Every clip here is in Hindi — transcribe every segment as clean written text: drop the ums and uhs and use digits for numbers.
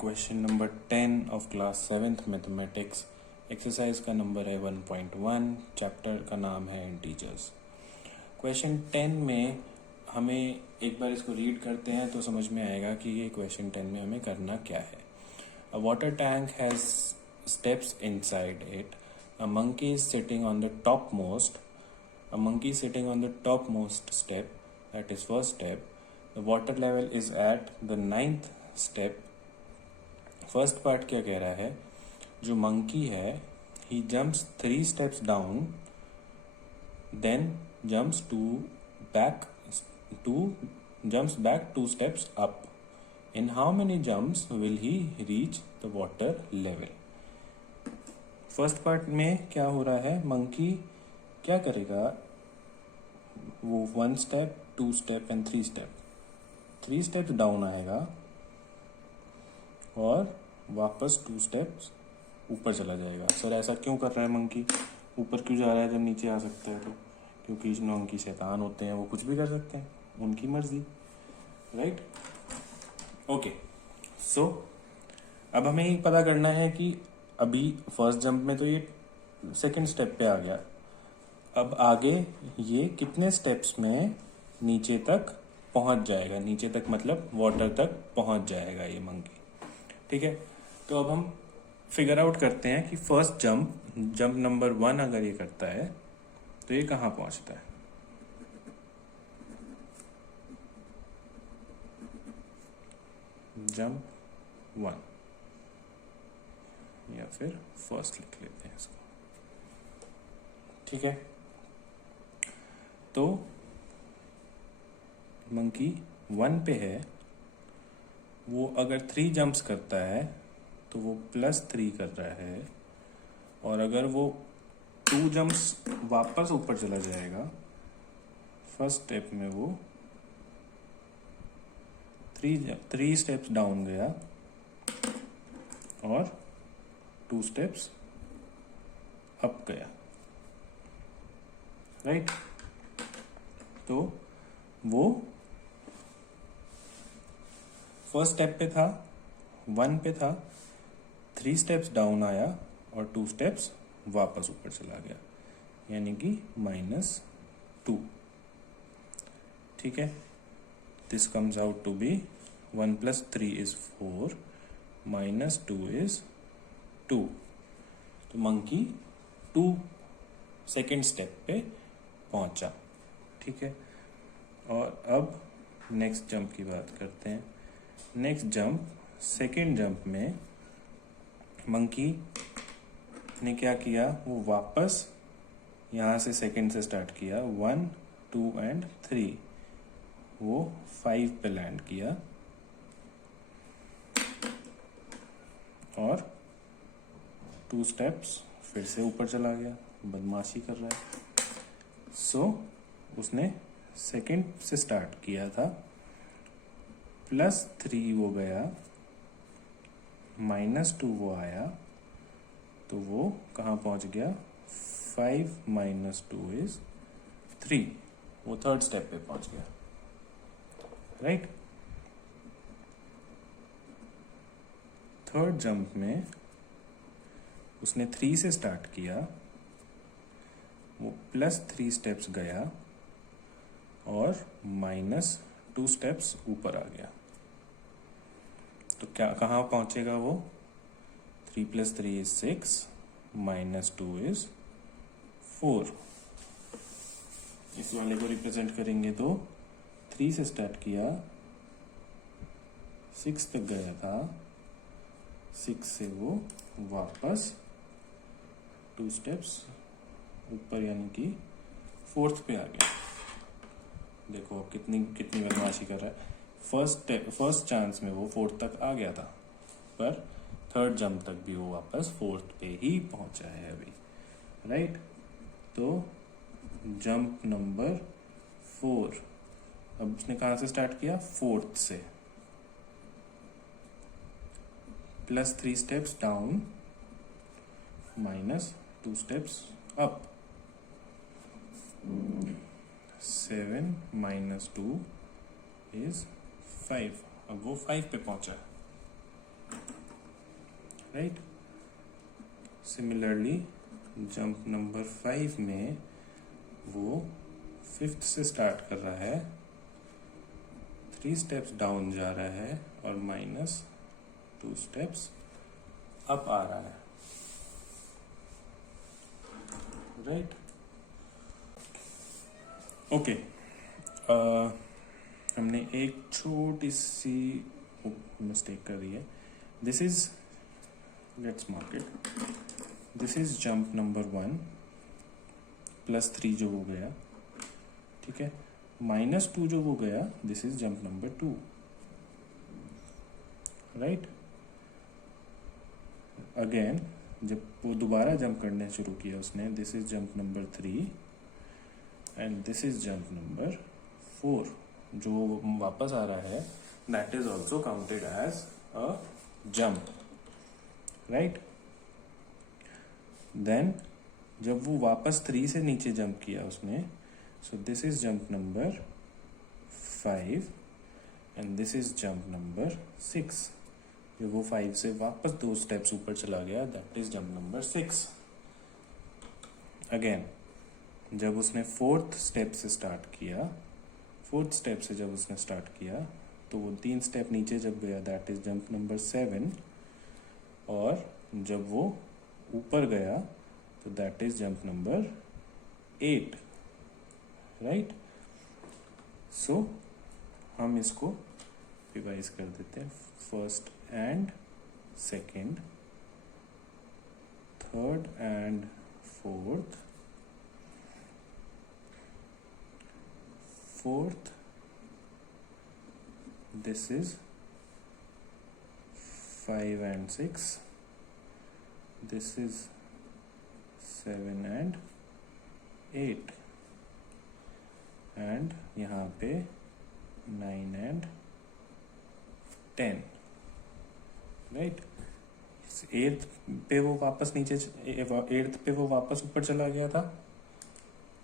Question number 10 of class 7th mathematics. Exercise का नंबर है 1.1, चैप्टर का नाम है इंटीजर्स। क्वेश्चन 10 में हमें एक बार इसको रीड करते हैं तो समझ में आएगा कि ये क्वेश्चन 10 में हमें करना क्या है। अ water tank has steps inside it. A monkey is sitting on the top most step, that is first step. The water level is at the 9th step. First part क्या कह रहा है, जो मंकी है ही jumps 3 steps down, then jumps back 2 steps up. In how many jumps will he reach the water level. First part में क्या हो रहा है, मंकी क्या करेगा, वो 1 step, 2 step and 3 step, 3 steps down आएगा और वापस 2 steps ऊपर चला जाएगा. सर ऐसा क्यों कर रहा है मंकी, ऊपर क्यों जा रहा है जब नीचे आ सकता है? तो क्योंकि मंकी शैतान होते हैं, वो कुछ भी कर सकते हैं, उनकी मर्जी, राइट. ओके, सो अब हमें ये पता करना है कि अभी फर्स्ट जंप में तो ये सेकंड स्टेप पे आ गया, अब आगे ये कितने स्टेप्स में नीचे तक पहुंच जाएगा. नीचे तक मतलब वाटर तक पहुंच जाएगा ये मंकी. ठीक है, तो अब हम फिगर आउट करते हैं कि फर्स्ट जंप नंबर 1 अगर ये करता है तो ये कहाँ पहुंचता है. जंप 1 या फिर फर्स्ट लिख लेते हैं इसको. ठीक है, तो मंकी 1 पे है, वो अगर 3 जंप्स करता है तो वो +3 कर रहा है, और अगर वो 2 जंप्स वापस ऊपर चला जाएगा, फर्स्ट स्टेप में वो 3 स्टेप्स डाउन गया और 2 स्टेप्स अप गया, राइट. तो वो फर्स्ट स्टेप पे था, 1 पे था, 3 स्टेप्स डाउन आया और 2 स्टेप्स वापस ऊपर चला गया, यानी कि -2. ठीक है, this comes out to be 1 + 3 is 4, -2 is 2. तो मंकी 2 सेकेंड स्टेप पे पहुंचा. ठीक है, और अब नेक्स्ट जंप की बात करते हैं. नेक्स्ट जंप, सेकेंड जंप में मंकी ने क्या किया, वो वापस यहाँ से सेकेंड से स्टार्ट किया, 1, 2 एंड 3, वो 5 पे लैंड किया और 2 स्टेप्स फिर से ऊपर चला गया, बदमाशी कर रहा है. सो उसने सेकेंड से स्टार्ट किया था, +3 वो गया, -2 वो आया, तो वो कहाँ पहुंच गया, 5 - 2 is 3, वो थर्ड स्टेप पे पहुंच गया, राइट. थर्ड जंप में उसने 3 से स्टार्ट किया, वो +3 स्टेप्स गया और -2 स्टेप्स ऊपर आ गया. तो क्या कहाँ पहुंचेगा वो, 3 + 3 is 6, -2 is 4. इस वाले को रिप्रेजेंट करेंगे तो 3 से स्टार्ट किया, 6 तक गया था, 6 से वो वापस 2 स्टेप्स ऊपर, यानी कि 4th पे आ गया. देखो कितनी बदमाशी कर रहा है. फर्स्ट चांस में वो 4th तक आ गया था, पर थर्ड जंप तक भी वो वापस 4th पे ही पहुंचा है अभी, राइट. तो जंप नंबर 4, अब उसने कहाँ से स्टार्ट किया, 4th से, +3 steps down, -2 steps up, 7 - 2 is 5. अब वो 5 पे पहुंचा. राइट। सिमिलरली जंप नंबर 5 में वो 5th से स्टार्ट कर रहा है, 3 स्टेप्स डाउन जा रहा है और -2 स्टेप्स अप आ रहा है, राइट। ओके, हमने एक छोटी सी मिस्टेक कर दी है। This is, let's mark it, this is jump number 1 +3 जो हो गया, ठीक है। -2 जो हो गया, this is jump number 2, right. Again जब वो दोबारा जंप करने शुरू किया उसने, this is jump number 3 and this is jump number 4। जो वापस आ रहा है, that is also counted as a jump, right. Then जब वो वापस 3 से नीचे जंप किया उसने, so this is jump number 5 and this is jump number 6। जब वो 5 से वापस 2 स्टेप्स ऊपर चला गया, that is jump number 6। Again जब उसने 4th स्टेप से स्टार्ट किया, 4th स्टेप से जब उसने स्टार्ट किया, तो वो 3 स्टेप नीचे जब गया, दैट इज जंप नंबर 7। और जब वो ऊपर गया, तो that is jump number 8, right. So हम इसको रिवाइज कर देते हैं। First and second, third and fourth, fourth, this is 5 and 6, this is 7 and 8, and यहाँ पे 9 and 10, right। 8th पे वो वापस नीचे, 8th पे वो वापस ऊपर चला गया था,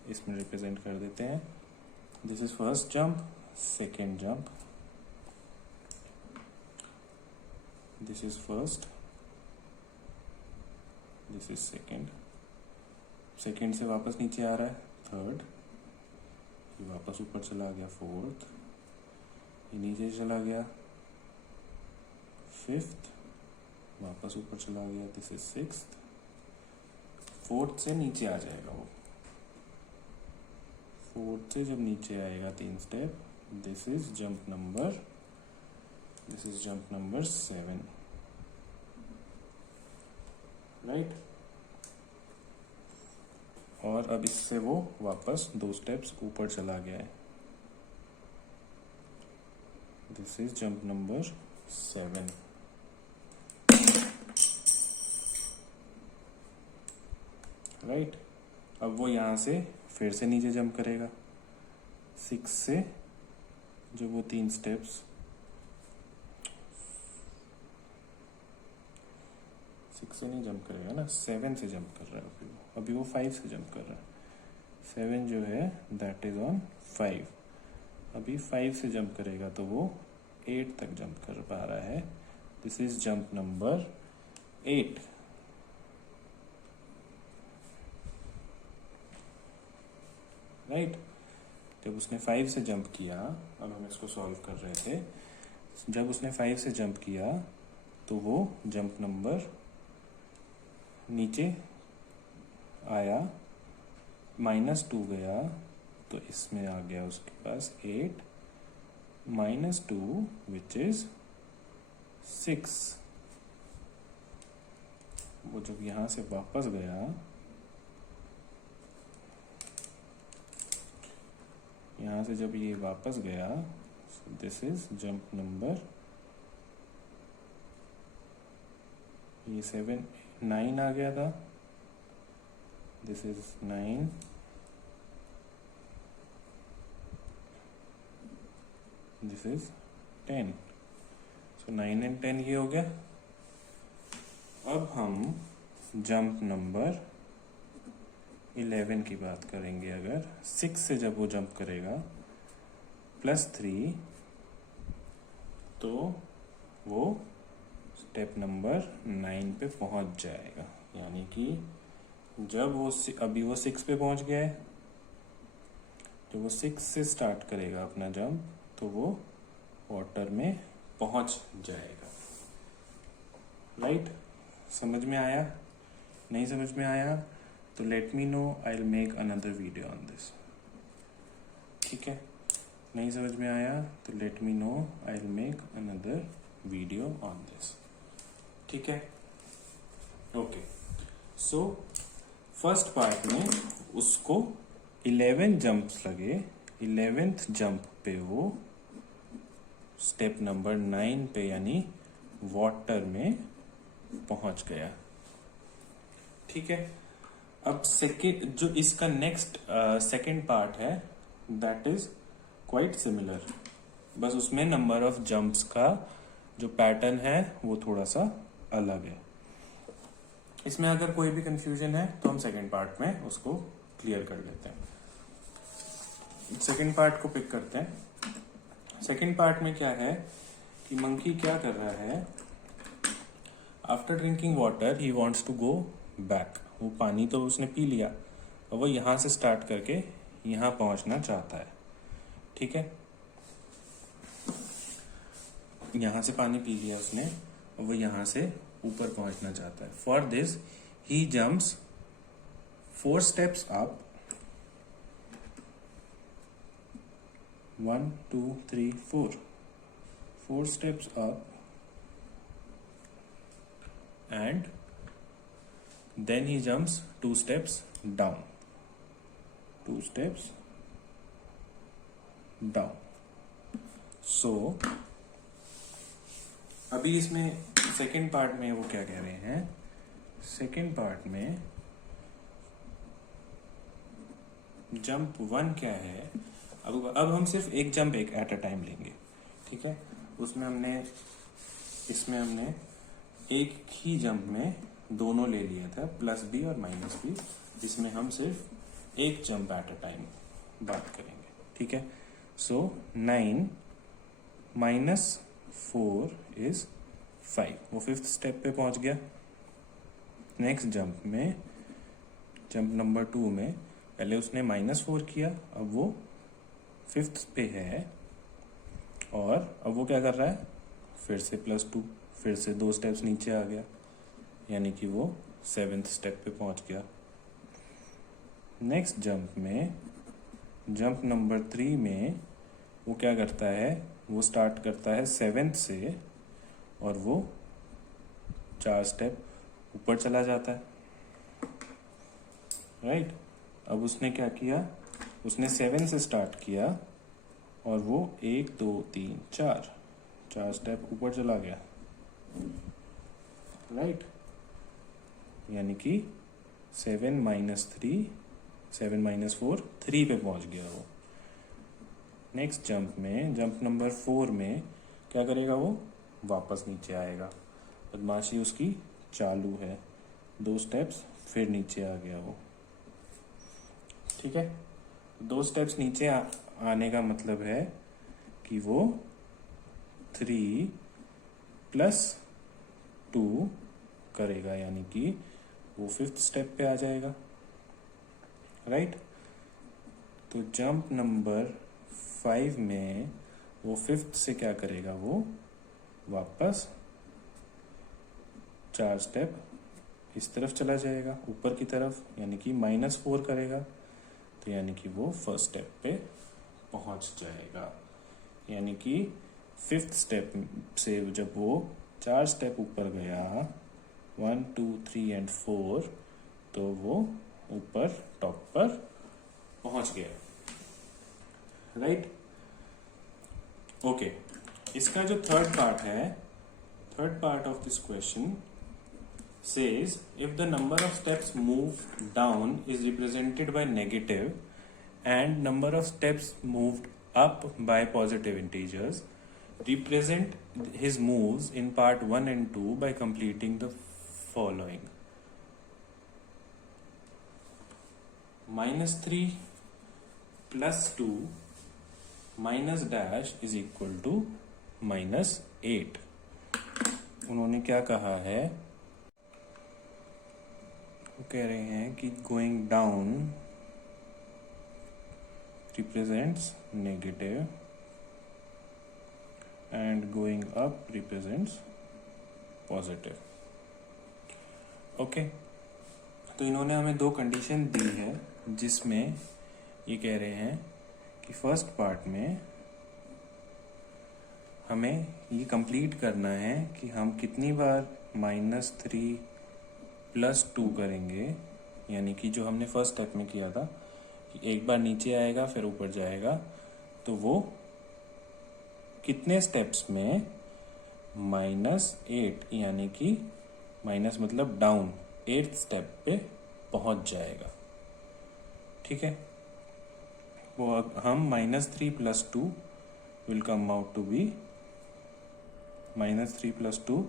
इसमें रिप्रेजेंट कर देते हैं। This is first jump, second jump, this is first, this is second, second से वापस नीचे आ रहा है, third, ये वापस ऊपर चला गया, fourth, ये नीचे चला गया, fifth, वापस ऊपर चला गया, this is sixth, fourth से नीचे आ जाएगा वो, 4th से जब नीचे आएगा 3 step, this is jump number 7, right. और अब इससे वो वापस 2 स्टेप्स ऊपर चला गया है, this is jump number 7, right. अब वो यहां से फिर से नीचे जंप करेगा 6 से, जब वो 3 स्टेप्स, 6 से नहीं जंप करेगा ना, 7 से जंप कर रहा है अभी वो 5 से जंप कर रहा है। 7 जो है दैट इज ऑन 5, अभी 5 से जंप करेगा तो वो 8 तक जंप कर पा रहा है, this is jump number 8, right. जब उसने 5 से जंप किया, अब हम इसको सॉल्व कर रहे थे, जब उसने 5 से जंप किया तो वो जंप नंबर नीचे आया, -2 गया, तो इसमें आ गया उसके पास 8 -2 विच इज 6। वो जब यहां से वापस गया, यहाँ से जब ये वापस गया, दिस इज जंप नंबर, ये 7 9 आ गया था, this is 9, this is 10, so 9 and 10 ये हो गया। अब हम जंप नंबर 11 की बात करेंगे। अगर 6 से जब वो जंप करेगा +3, तो वो स्टेप नंबर 9 पे पहुंच जाएगा। यानी कि जब वो अभी वो 6 पे पहुंच गया है, जब वो 6 से स्टार्ट करेगा अपना जंप तो वो वाटर में पहुंच जाएगा। राइट? समझ में आया? नहीं समझ में आया तो let me know, I will make another video on this. ठीक है? नहीं समझ में आया तो let me know, I will make another video on this. ठीक है? ओके, सो फर्स्ट पार्ट में उसको 11 जंप्स लगे। 11th जंप पे वो स्टेप नंबर 9 पे यानी वाटर में पहुंच गया। ठीक है? अब सेकेंड जो इसका नेक्स्ट सेकेंड पार्ट है दैट इज क्वाइट सिमिलर, बस उसमें नंबर ऑफ जंप्स का जो पैटर्न है वो थोड़ा सा अलग है। इसमें अगर कोई भी कंफ्यूजन है तो हम सेकेंड पार्ट में उसको क्लियर कर लेते हैं। सेकेंड पार्ट को पिक करते हैं। सेकेंड पार्ट में क्या है कि मंकी क्या कर रहा है, after drinking water he wants to go back. वो पानी तो उसने पी लिया और वो यहां से स्टार्ट करके यहां पहुंचना चाहता है। ठीक है? यहां से पानी पी लिया उसने और वो यहां से ऊपर पहुंचना चाहता है। For this he jumps 4 steps up, 1 2 3 4 steps up and then he jumps 2 steps down, 2 steps down. So अभी इसमें सेकेंड पार्ट में वो क्या कह रहे हैं, सेकेंड पार्ट में जंप 1 क्या है, अब हम सिर्फ एक जंप एक एट अ टाइम लेंगे। ठीक है? इसमें हमने एक ही जंप में दोनों ले लिया था, प्लस बी और माइनस बी। इसमें हम सिर्फ एक जंप एट अ टाइम बात करेंगे। ठीक है? सो 9 माइनस 4 इज 5। वो 5th स्टेप पे पहुंच गया। नेक्स्ट जंप में, जंप नंबर 2 में पहले उसने -4 किया, अब वो 5th पे है और अब वो क्या कर रहा है, फिर से +2, फिर से 2 स्टेप्स नीचे आ गया, यानी कि वो 7th स्टेप पे पहुंच गया। नेक्स्ट जंप में, जंप नंबर 3 में वो क्या करता है, वो स्टार्ट करता है 7th से और वो 4 स्टेप ऊपर चला जाता है। राइट? अब उसने क्या किया, उसने 7 से स्टार्ट किया और वो 1 2 3 4 स्टेप ऊपर चला गया। राइट? यानी कि 7 - 4 3 पे पहुंच गया वो। नेक्स्ट जंप में, जंप नंबर 4 में क्या करेगा, वो वापस नीचे आएगा। बदमाशी उसकी चालू है, 2 स्टेप्स फिर नीचे आ गया वो। ठीक है? 2 स्टेप्स नीचे आने का मतलब है कि वो 3 + 2 करेगा, यानी कि वो 5th स्टेप पे आ जाएगा। राइट? तो जंप नंबर 5 में वो 5th से क्या करेगा, वो वापस 4 स्टेप इस तरफ चला जाएगा, ऊपर की तरफ, यानी कि -4 करेगा, तो यानी कि वो 1st स्टेप पे पहुंच जाएगा। यानी कि 5th स्टेप से जब वो 4 स्टेप ऊपर गया, 1 2 3 एंड 4, तो वो ऊपर टॉप पर पहुंच गया। राइट? ओके, इसका जो थर्ड पार्ट है, third part of this question says if the number of steps moved down is represented by negative and number of steps moved up by positive integers, represent his moves in part 1 and 2 by completing the following. -3 + 2 minus dash is equal to -8. उन्होंने क्या कहा है, वो कह रहे हैं कि going down represents negative and going up represents positive. Okay, तो इन्होंने हमें दो कंडीशन दी है जिसमें ये कह रहे हैं कि फर्स्ट पार्ट में हमें ये कंप्लीट करना है कि हम कितनी बार -3 + 2 करेंगे, यानी कि जो हमने फर्स्ट स्टेप में किया था कि एक बार नीचे आएगा फिर ऊपर जाएगा, तो वो कितने स्टेप्स में -8 यानी कि माइनस मतलब डाउन 8th स्टेप पे पहुंच जाएगा। ठीक है, वो हम -3 + 2 will come out to be -3 + 2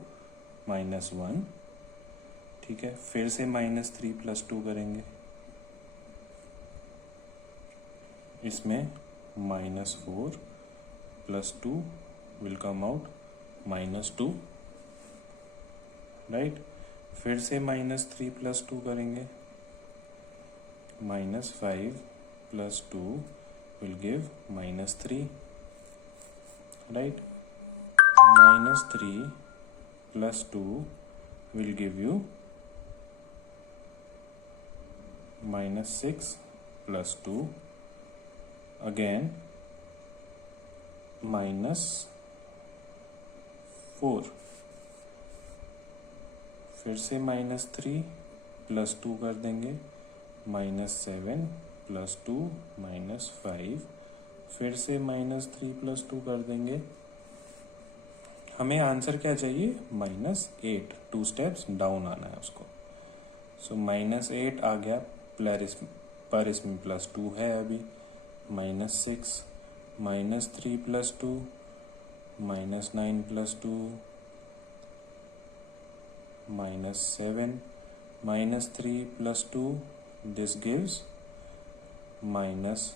-1। ठीक है, फिर से -3 + 2 करेंगे, इसमें -4 + 2 विल कम आउट -2, राइट। फिर से -3 + 2 करेंगे, -5 + 2 will give -3, right. -3 + 2 will give you -6 + 2, again -4, फिर से -3 + 2 कर देंगे, -7 + 2 -5, फिर से -3 + 2 कर देंगे। हमें आंसर क्या चाहिए, -8, 2 स्टेप्स डाउन आना है उसको। सो -8 आ गया, पर इसमें +2 है अभी, -6 -3 + 2 -9 + 2 -7 -3 + 2, this gives -10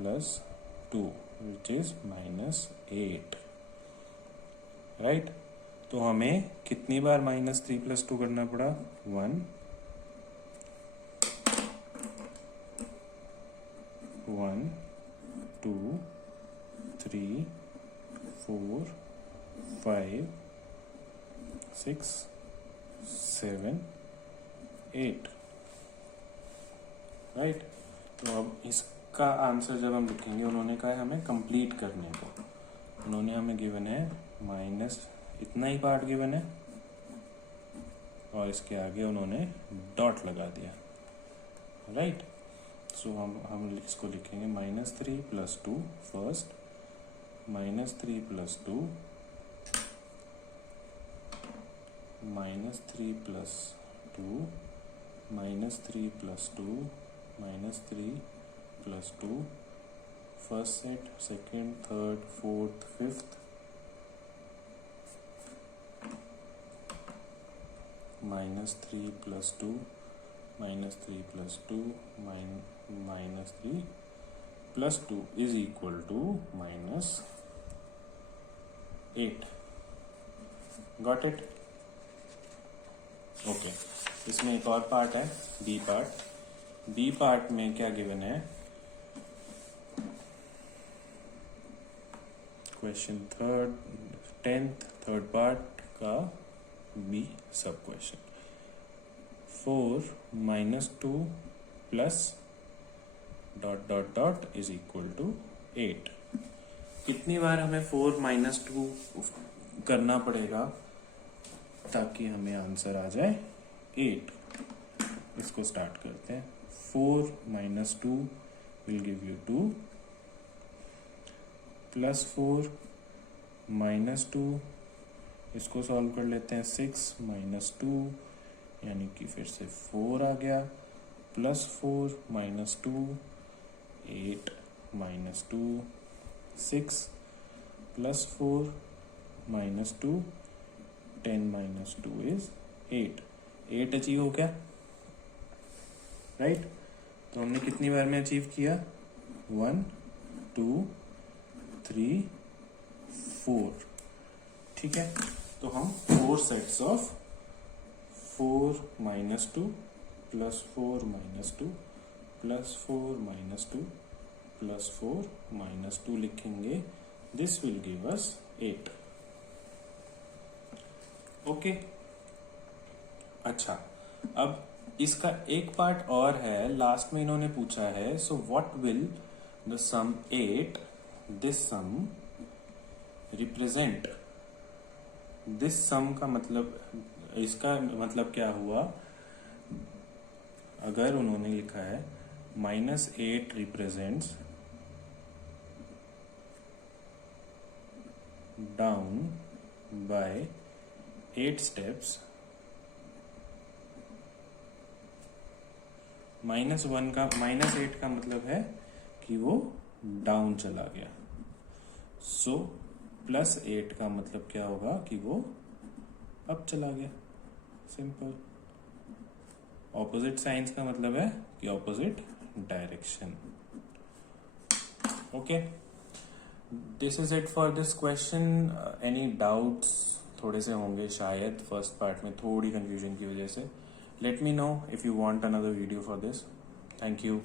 + 2 which is -8, right. तो हमें कितनी बार -3 + 2 करना पड़ा, 1 2 3 4 5 6 7 8, राइट। तो अब इसका आंसर जब हम लिखेंगे, उन्होंने कहा है हमें कंप्लीट करने को, उन्होंने हमें गिवन है माइनस इतना ही पार्ट गिवन है और इसके आगे उन्होंने डॉट लगा दिया, राइट। सो हम इसको लिखेंगे -3 + 2 first, -3 + 2 -3 + 2 -3 + 2 -3 + 2, first set, second, third, fourth, fifth, -3 + 2 -3 + 2 -3 + 2 is equal to -8। Got it? Okay, इसमें एक और पार्ट है, बी पार्ट। बी पार्ट में क्या गिवन है, क्वेश्चन 10th थर्ड पार्ट का B sub question. 4 - 2 + ... is equal to 8। कितनी बार हमें 4 - 2 करना पड़ेगा ताकि हमें आंसर आ जाए 8? इसको स्टार्ट करते हैं। 4 - 2 विल गिव यू 2, +4 - 2, इसको सॉल्व कर लेते हैं। 6 - 2 यानी कि फिर से 4 आ गया, +4 - 2 8 - 2 6 +4 - 2 10 - 2 इज 8। 8 अचीव हो गया, राइट। तो हमने कितनी बार में अचीव किया, 1 2 3 4, ठीक है, तो हम 4 sets of 4 minus 2 plus 4 minus 2 plus 4 minus 2 plus 4 minus 2 लिखेंगे. This will give us 8. Okay. अच्छा, अब इसका एक पार्ट और है, लास्ट में इन्होंने पूछा है. So what will the sum 8 this sum represent. This sum का मतलब, इसका मतलब क्या हुआ, अगर उन्होंने लिखा है -8 रिप्रेजेंट्स डाउन बाय 8 स्टेप्स, -1 का -8 का मतलब है कि वो डाउन चला गया. सो +8 का मतलब क्या होगा कि वो अप चला गया. सिंपल. ऑपोजिट साइंस का मतलब है कि opposite direction. Okay, this is it for this question. Any doubts थोड़े से होंगे शायद फर्स्ट पार्ट में, थोड़ी कंफ्यूजन की वजह से. Let me know if you want another video for this. Thank you.